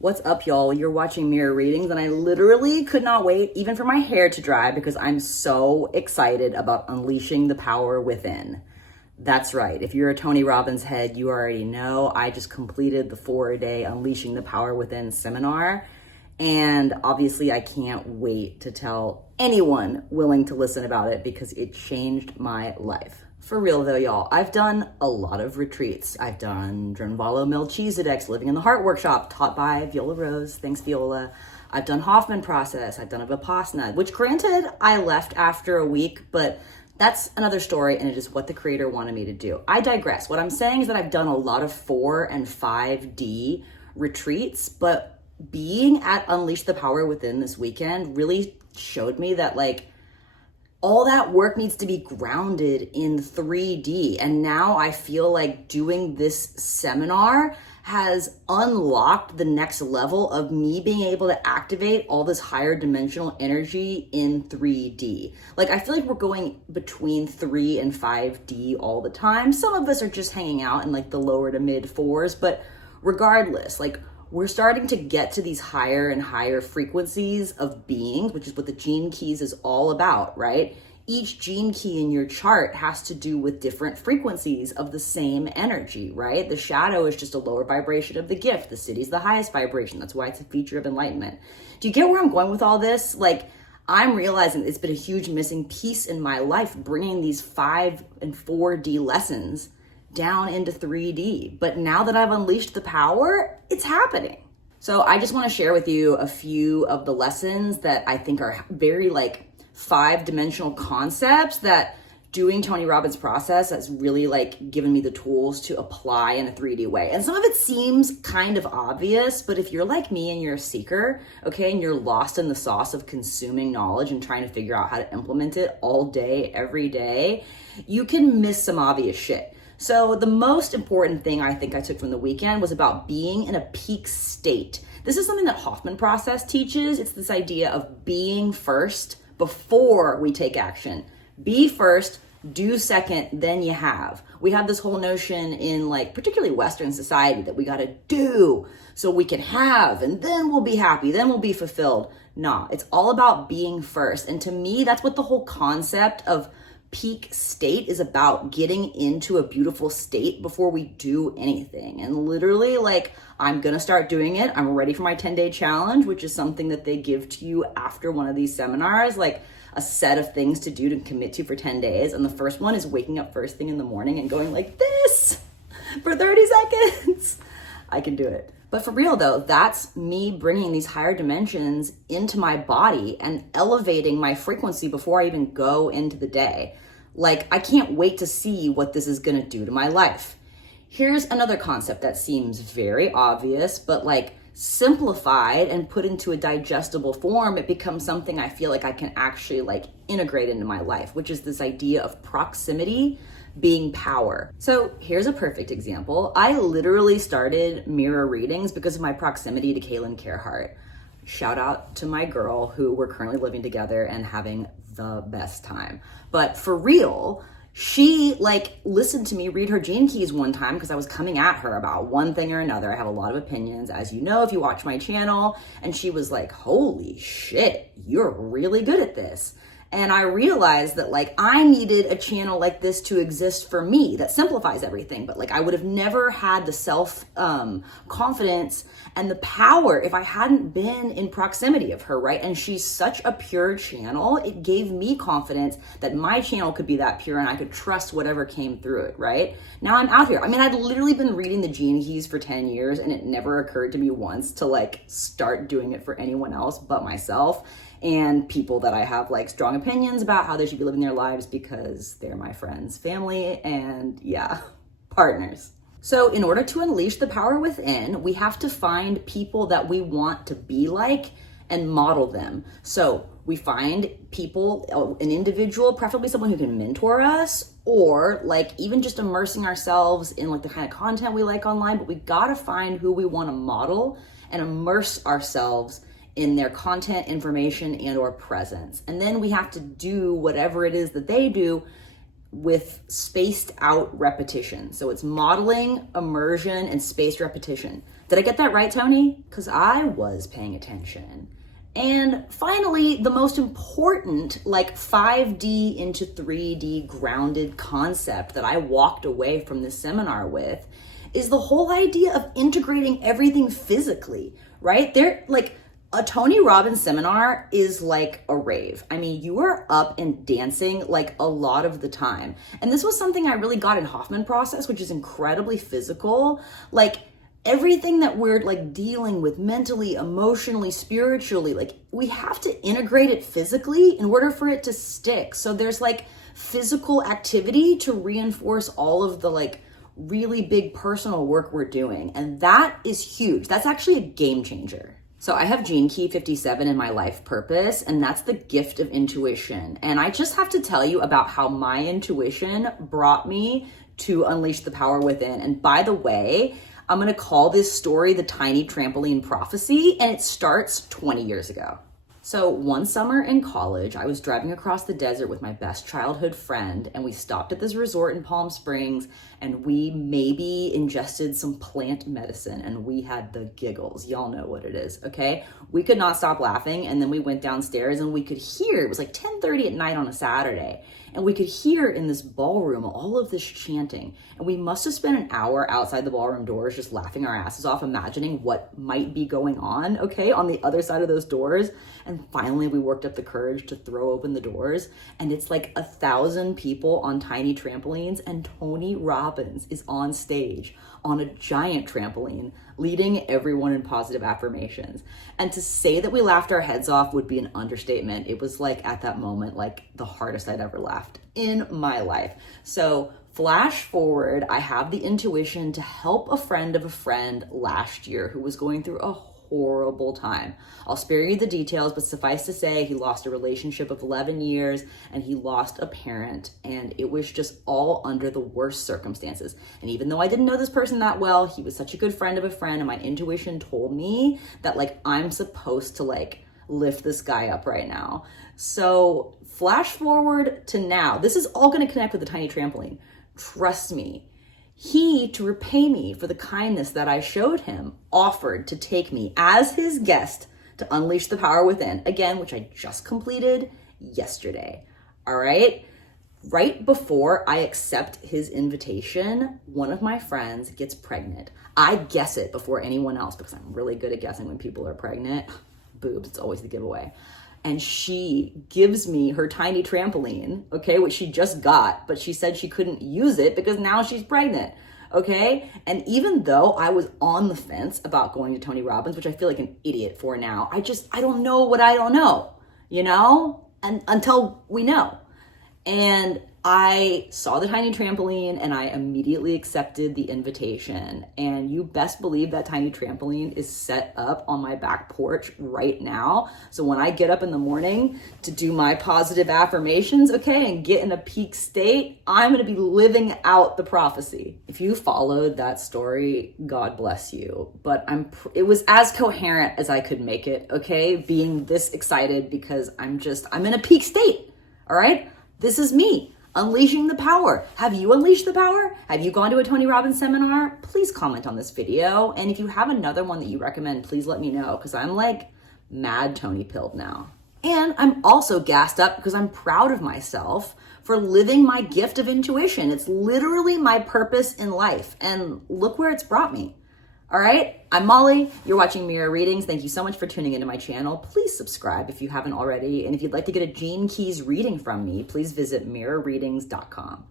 What's up, y'all? You're watching Mirror Readings, and I literally could not wait even for my hair to dry because I'm so excited about unleashing the power within. That's right. If you're a Tony Robbins head, you already know I just completed the 4-day Unleashing the Power Within seminar. And obviously, I can't wait to tell anyone willing to listen about it because it changed my life. For real though, y'all, I've done a lot of retreats. I've done Drenvalo Melchizedek's Living in the Heart workshop taught by Viola Rose. Thanks, Viola. I've done Hoffman process. I've done a Vipassana, which granted, I left after a week, but that's another story, and it is what the creator wanted me to do. I digress. What I'm saying is that I've done a lot of 4 and 5D retreats, but being at Unleash the Power Within this weekend really showed me that all that work needs to be grounded in 3D. And now I feel like doing this seminar has unlocked the next level of me being able to activate all this higher dimensional energy in 3D. I feel like we're going between 3 and 5D all the time. Some of us are just hanging out in the lower to mid 4s, but regardless, we're starting to get to these higher and higher frequencies of beings, which is what the gene keys is all about, right? Each gene key in your chart has to do with different frequencies of the same energy, right? The shadow is just a lower vibration of the gift. The siddhi is the highest vibration. That's why it's a feature of enlightenment. Do you get where I'm going with all this? I'm realizing it's been a huge missing piece in my life, bringing these 5 and 4D lessons down into 3D. But now that I've unleashed the power, it's happening. So I just want to share with you a few of the lessons that I think are very 5-dimensional concepts that doing Tony Robbins' process has really given me the tools to apply in a 3D way. And some of it seems kind of obvious, but if you're like me and you're a seeker, okay, and you're lost in the sauce of consuming knowledge and trying to figure out how to implement it all day, every day, you can miss some obvious shit. So the most important thing I think I took from the weekend was about being in a peak state. This is something that Hoffman process teaches. It's this idea of being first before we take action. Be first, do second, then you have. We have this whole notion in particularly Western society that we gotta do so we can have, and then we'll be happy, then we'll be fulfilled. Nah, it's all about being first. And to me, that's what the whole concept of peak state is about, getting into a beautiful state before we do anything. And literally, I'm gonna start doing it. I'm ready for my 10-day challenge, which is something that they give to you after one of these seminars, a set of things to do to commit to for 10 days. And the first one is waking up first thing in the morning and going like this for 30 seconds. I can do it. But for real though, that's me bringing these higher dimensions into my body and elevating my frequency before I even go into the day. I can't wait to see what this is gonna do to my life. Here's another concept that seems very obvious, but simplified and put into a digestible form, it becomes something I feel like I can actually integrate into my life, which is this idea of proximity being power. So here's a perfect example. I literally started mirror readings because of my proximity to Kaylin Carehart. Shout out to my girl who we're currently living together and having the best time. But for real, she listened to me read her gene keys one time because I was coming at her about one thing or another. I have a lot of opinions, as you know, if you watch my channel. And she was like, holy shit, you're really good at this. And I realized that I needed a channel like this to exist for me that simplifies everything. But I would have never had the self confidence and the power if I hadn't been in proximity of her, right? And she's such a pure channel. It gave me confidence that my channel could be that pure and I could trust whatever came through it, right? Now I'm out here. I mean, I'd literally been reading the gene keys for 10 years and it never occurred to me once to start doing it for anyone else but myself and people that I have strong opinions about how they should be living their lives because they're my friends, family, and partners. So in order to unleash the power within, we have to find people that we want to be like and model them. So we find people, an individual, preferably someone who can mentor us, or even just immersing ourselves in the kind of content we like online, but we gotta find who we wanna model and immerse ourselves in their content, information, and or presence. And then we have to do whatever it is that they do with spaced out repetition. So it's modeling, immersion, and spaced repetition. Did I get that right, Tony? Because I was paying attention. And finally, the most important, like 5D into 3D grounded concept that I walked away from this seminar with is the whole idea of integrating everything physically, right? A Tony Robbins seminar is like a rave. I mean, you are up and dancing like a lot of the time. And this was something I really got in Hoffman process, which is incredibly physical. Like everything that we're like dealing with mentally, emotionally, spiritually, like we have to integrate it physically in order for it to stick. So there's like physical activity to reinforce all of the like really big personal work we're doing. And that is huge. That's actually a game changer. So I have Gene Key 57 in my life purpose, and that's the gift of intuition. And I just have to tell you about how my intuition brought me to unleash the power within. And by the way, I'm going to call this story the tiny trampoline prophecy, and it starts 20 years ago. So one summer in college, I was driving across the desert with my best childhood friend, and we stopped at this resort in Palm Springs, and we maybe ingested some plant medicine, and we had the giggles. Y'all know what it is, okay? We could not stop laughing, and then we went downstairs, and we could hear, it was like 10:30 at night on a Saturday, and we could hear in this ballroom all of this chanting, and we must have spent an hour outside the ballroom doors just laughing our asses off, imagining what might be going on, okay, on the other side of those doors. And finally, we worked up the courage to throw open the doors, and it's like 1,000 people on tiny trampolines, and Tony Robbins is on stage on a giant trampoline, leading everyone in positive affirmations. And to say that we laughed our heads off would be an understatement. It was like, at that moment, like the hardest I'd ever laughed in my life. So flash forward, I have the intuition to help a friend of a friend last year who was going through a horrible time. I'll spare you the details, but suffice to say, he lost a relationship of 11 years and he lost a parent, and it was just all under the worst circumstances. And even though I didn't know this person that well, he was such a good friend of a friend, and my intuition told me that like I'm supposed to like lift this guy up right now. So flash forward to now. This is all going to connect with the tiny trampoline. Trust me. He, to repay me for the kindness that I showed him, offered to take me as his guest to unleash the power within, again, which I just completed yesterday. All right. Right before I accept his invitation, one of my friends gets pregnant. I guess it before anyone else because I'm really good at guessing when people are pregnant. Boobs, it's always the giveaway. And she gives me her tiny trampoline, okay, which she just got, but she said she couldn't use it because now she's pregnant, okay? And even though I was on the fence about going to Tony Robbins, which I feel like an idiot for now, I don't know what I don't know, you know? And until we know. And I saw the tiny trampoline and I immediately accepted the invitation. And you best believe that tiny trampoline is set up on my back porch right now. So when I get up in the morning to do my positive affirmations, okay, and get in a peak state, I'm going to be living out the prophecy. If you followed that story, God bless you. But it was as coherent as I could make it, okay? Being this excited because I'm in a peak state, all right? This is me. Unleashing the power. Have you unleashed the power? Have you gone to a Tony Robbins seminar? Please comment on this video. And if you have another one that you recommend, please let me know because I'm like mad Tony pilled now. And I'm also gassed up because I'm proud of myself for living my gift of intuition. It's literally my purpose in life. And look where it's brought me. All right, I'm Molly. You're watching Mirror Readings. Thank you so much for tuning into my channel. Please subscribe if you haven't already. And if you'd like to get a Gene Keys reading from me, please visit mirrorreadings.com.